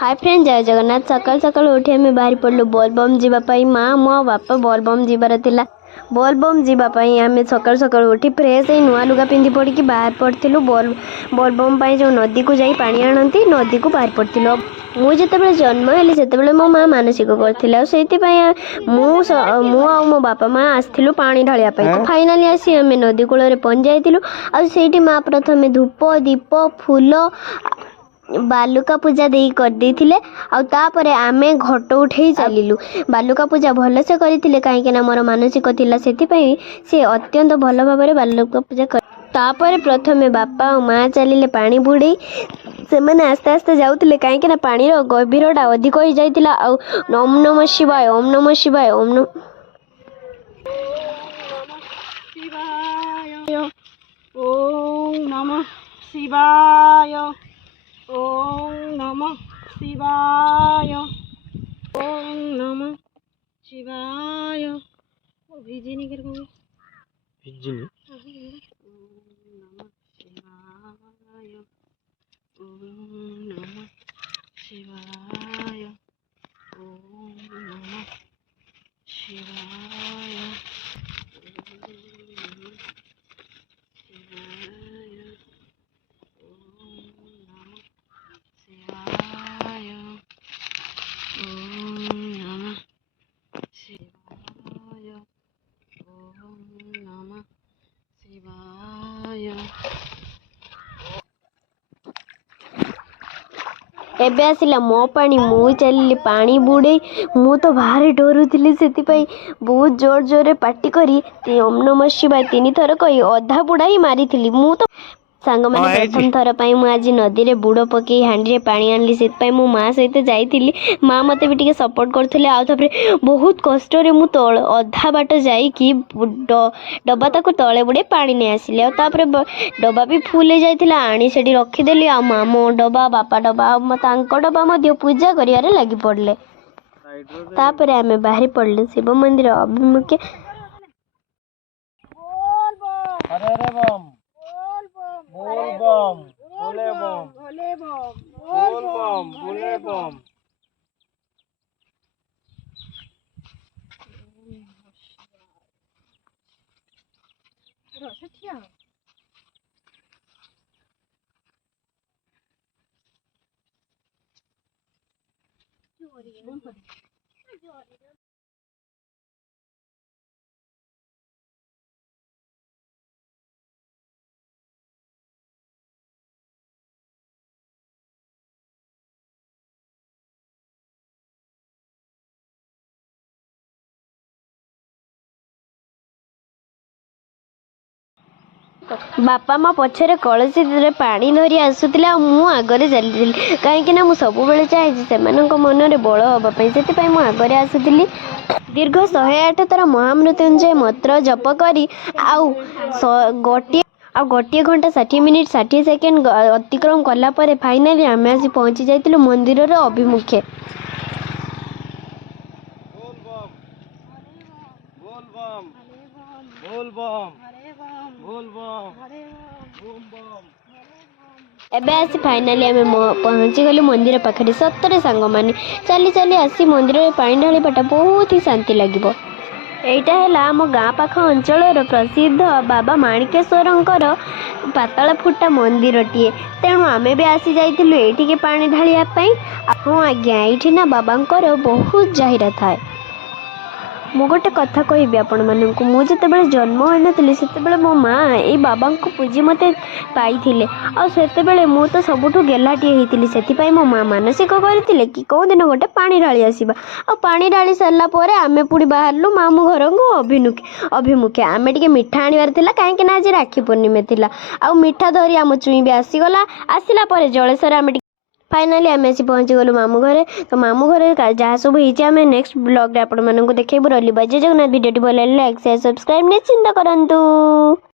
Hi friend, जय जगन्नाथ। सकाल सकाल उठी आम बाहरी पड़लु बोलबम जावाई। माँ मो बापा बोलबम जीवार थिला। बोलबम जावाई आम सकाल सकाल उठी फ्रेश ही नुआ लुगा पिंधि पड़ी बाहर पड़ू। बोलबम जो नदी को जाई पानी आनती नदी को बाहर पड़ू। मुझे जन्म हेली से मो माँ मानसिक कर मो बापा माँ आसलु पानी ढालिया तो फाइनाली आसी आम नदी कूल पहुँच जाइलु। आठी माँ प्रथम धूप दीप फूल बालुका पूजा दे कर आमे घट उठे चलू। बालुका पूजा भलसे करते कहीं मोर मानसिक थिला से अत्यंत भल भाव बालुका पूजा कर। तापर प्रथमे बापा और माँ चलिए पानी बुड़े से मैंने आस्ते आस्ते जाऊे कहीं पानी गभीरटा अधिक हो जाता। ओम नमः शिवाय ओम नमः शिवाय ओम नम शिवाय ओम नमः शिवाय ओम नमः शिवाय। ओ भिजिनी कर को भिजिनी ओम नमः शिवाय ओम नमः शिवाय ओम नमः शिवाय एबे आसिला मो पानी मु चलिए पानी बुड़े मु तो भारी डरुली से बहुत जोर जोर पाटी करी ओम नमः शिवाय 3 थर कही अधा बुड़ा ही मारी मु तो सांग मैंने प्रथम थर पर आज नदी रे बुड़ पकई हांडी रे पानी आनली से मो माँ सहित जाइली। माँ मते भी टिके सपोर्ट करथिले। आ तापर बहुत कष्ट रे मु तळ अधा बाट जाइकी डब्बा ताको तळे बुड़े पानी ने आसिले। आ तापर डब्बा भी फुल हो जाइतिला आनी सेठी रखिदेली। आ माँ मो डब्बा बापा डब्बा तांको डब्बा मध्य पूजा करियारे लागि पड़ले। तापर आमे बाहरी पड़ले शिव मंदिर अभिमुखे। बोल बम भोले बम भोले बम बोल बम भोले बम। बापा माँ पछरे कलसी पानी धरी आसुला मु आगरे चली कहीं मुझे सब चाहिए से मन में बल हाँपाई से आगरे आसुली। दीर्घ 108 थर महामृत्युंजय मंत्र जप करी गोटे घंटा 60 मिनिट 60 सेकेंड अतिक्रम कलापर फाइनाली आम आसी पहुँची जाइलु मंदिर अभिमुखे। एबे आसी फाइनाली आम पहुँची गलु मंदिर पाखे। सतरे सांग माने चली चली आसी मंदिर में पानी ढालीबाटा बहुत ही शांति लगे। एटा है आम गाँ पाख अंचल प्रसिद्ध बाबा माणिकेश्वर पातला फुटा मंदिर टीए। तेणु आमे भी आसी जाइलु एठिके पानी ढालिया पाई। हाँ आज्ञा ये ना बाबांकर बहुत जाहिरा थाए। मु गोटे कथा कहबी आपण मानक मुझे जन्म हो नी से मो माँ ये बाबा को पूजी मत पाई आते मु तो सबुठू गेलाटी होती से मो माँ मानसिक करते कि कौ दिन गोटे पानी ढाली आसवा। आ पानी ढाली सारापर आमे पुणी बाहरलु मामू घर को अभिमुखे। आमे टिके मिठा आनिबार थिला कहीं आज राखी पूर्णिमा थिला। आ मिठा धरी आम चुई भी आसीगला। आसला जलेश्वर आम फाइनाली आम आसी पहुँची गलु मामू घरे। तो मामू घरे जहाँ सब होमें नेक्स्ट ब्लॉग रे आपण मानक देखिए। रही जय जगन्नाथ। वीडियो भल लाइक शेयर सब्सक्राइब निश्चिंत करंतु।